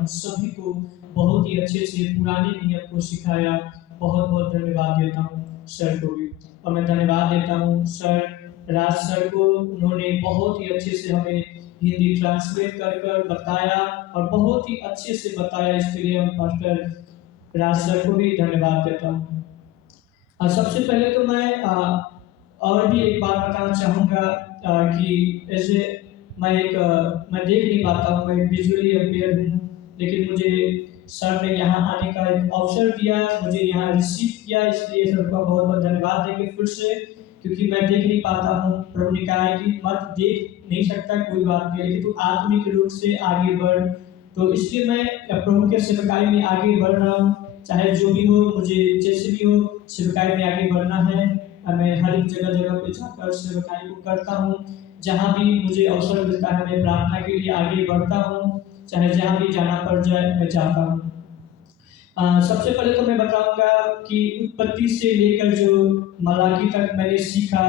उन सभी को बहुत ही अच्छे से पुराने नियम को सिखाया। बहुत-बहुत धन्यवाद देता हूँ सर को भी। और मैं धन्यवाद देता हूँ राज सर को, उन्होंने बहुत ही अच्छे से हमें हिंदी ट्रांसलेट कर कर बताया और बहुत ही अच्छे से बताया, इसके लिए हम मास्टर राज सर को भी धन्यवाद देता हूँ। सबसे पहले तो मैं और भी एक बात बताना चाहूँगा कि ऐसे मैं देख नहीं पाता हूँ, मैं विजुअली इम्पेयर्ड हूँ, लेकिन मुझे सर ने यहाँ आने का एक अवसर दिया, मुझे यहाँ रिसीव किया, इसलिए सर का बहुत-बहुत धन्यवाद देंगे फिर से, क्योंकि मैं देख नहीं पाता हूँ। प्रभु ने कहा है कि मत देख नहीं सकता कोई बात नहीं, लेकिन तू आत्मिक रूप से आगे बढ़। तो इसलिए मैं प्रभु के सेवकाई में आगे बढ़ रहा हूँ, चाहे जो भी हो, मुझे जैसे भी हो सेवकाई में आगे बढ़ना है। मैं हर एक जगह-जगह पे जाकर सेवकाई को करता हूँ। जहाँ भी मुझे अवसर मिलता है, मैं प्रार्थना के लिए आगे बढ़ता हूँ, चाहे जहाँ भी जाना पड़ जाए, मैं जाता हूँ। सबसे पहले तो मैं बताऊँगा कि उत्पत्ति से लेकर जो मलाकी तक मैंने सीखा,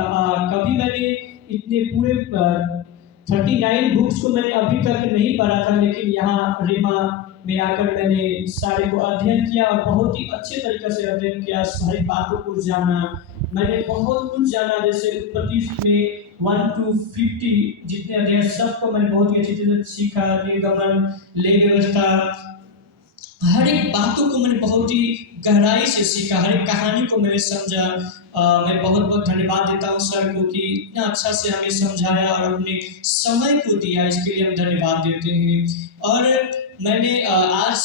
कभी मैंने इतने पूरे 39 बुक्स को मैंने अभी तक नहीं पढ़ा था, लेकिन यहाँ रेमा में आकर मैंने सारे को अध्ययन किया और बहुत ही अच्छे तरीके से अध्ययन किया, सारी बातों को जाना। मैंने बहुत कुछ जाना, जैसे उत्पत्ति में 1 to 50 जितने अध्याय सबको मैंने बहुत ही अच्छी तरह से सीखा। निर्गमन, ले व्यवस्था, हर एक बातों को मैंने बहुत ही गहराई से सीखा, हर एक कहानी को मैंने समझा। मैं बहुत-बहुत धन्यवाद देता हूँ सर को कि इतना अच्छा से हमें समझाया और अपने समय को दिया, इसके लिए हम धन्यवाद देते हैं। और मैंने आज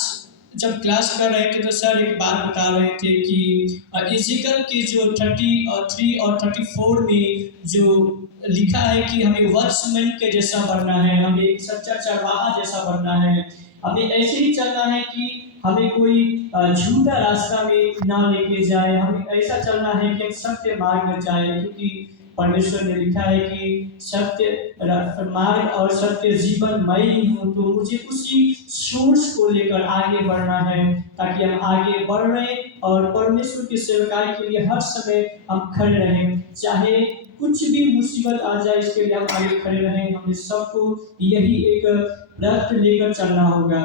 जब क्लास कर रहे थे तो सर एक बात बता रहे थे कि इज़ेकियल के जो 33 और 34 में जो लिखा है कि हमें वत्समन के जैसा बनना है, हमें एक सच्चा चरवाहा जैसा बनना है, हमें ऐसे ही चलना है कि हमें कोई झूठा रास्ता में ना लेके जाए, हमें ऐसा चलना है कि एक सत्य मार्ग में जाए, क्योंकि परमेश्वर ने लिखा है कि सत्य मार्ग और सत्य जीवन मैं ही हूँ। तो मुझे उसी सोर्स को लेकर आगे बढ़ना है, ताकि हम आगे बढ़ रहे और परमेश्वर की सेवकाई के लिए हर समय हम खड़े रहें, चाहे कुछ भी मुसीबत आ जाए, इसके लिए हम आगे खड़े रहें। हमें सबको यही एक व्रत लेकर चलना होगा।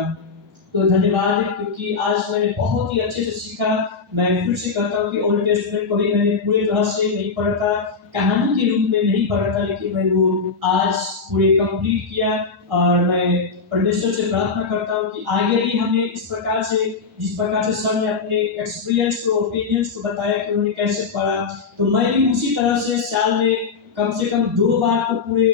तो धन्यवाद, क्योंकि आज मैंने बहुत ही अच्छे से सीखा। मैं फिर से कहता हूँ कि ओल्ड टेस्टमेंट को भी मैंने पूरे तरह से नहीं पढ़ा था, कहानी के रूप में नहीं पढ़ा था, लेकिन मैं वो आज पूरे कंप्लीट किया। और मैं परमेश्वर से प्रार्थना करता हूँ कि आगे भी हमें इस प्रकार से, जिस प्रकार से सर ने अपने एक्सपीरियंस को, ओपिनियंस को बताया कि उन्होंने कैसे पढ़ा, तो मैं भी उसी तरह से साल में कम से कम 2 बार तो पूरे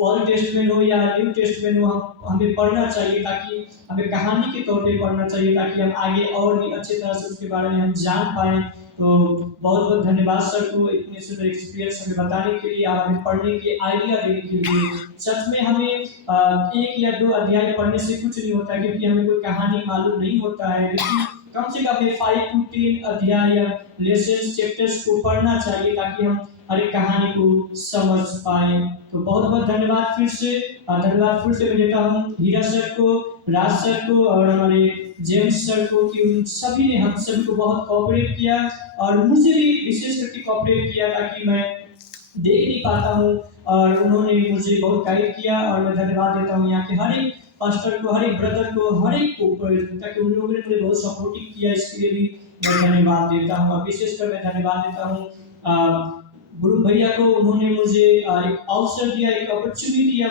ओल्ड टेस्टमेंट हो या न्यू टेस्टमेंट हो, हमें पढ़ना चाहिए, ताकि हमें कहानी के तौर पे पढ़ना चाहिए, ताकि हम आगे और भी अच्छी तरह से उसके बारे में हम जान पाएँ। तो बहुत-बहुत धन्यवाद सर को इतने सुंदर एक्सपीरियंस हमें बताने के लिए, हमें पढ़ने के आइडिया देने के लिए। सच में हमें 1 या 2 अध्याय पढ़ने से कुछ नहीं होता, क्योंकि हमें कोई कहानी मालूम नहीं होता है, लेकिन कम से कम हमें 5 to 10 अध्याय या लेसन्स, चैप्टर्स को पढ़ना चाहिए, ताकि हम हर एक कहानी को समझ पाएँ। तो बहुत-बहुत धन्यवाद फिर से। धन्यवाद फिर से मैं देता हूँ हीरा सर को, राज सर को और हमारे जेम्स सर को, कि उन सभी ने हम सभी को बहुत कोऑपरेट किया और मुझे भी विशेष करके कोऑपरेट किया, ताकि मैं देख नहीं पाता हूँ और उन्होंने मुझे बहुत गाइड किया। और मैं धन्यवाद देता हूँ यहाँ के हर एक पास्टर को, हर एक ब्रदर को, हर एक को, ताकि उन लोगों ने मुझे बहुत सपोर्टिव किया, इसके लिए भी मैं धन्यवाद देता हूँ। और विशेषकर मैं धन्यवाद देता हूँ गुरु भैया को, उन्होंने मुझे एक अवसर दिया, एक अपॉर्चुनिटी दिया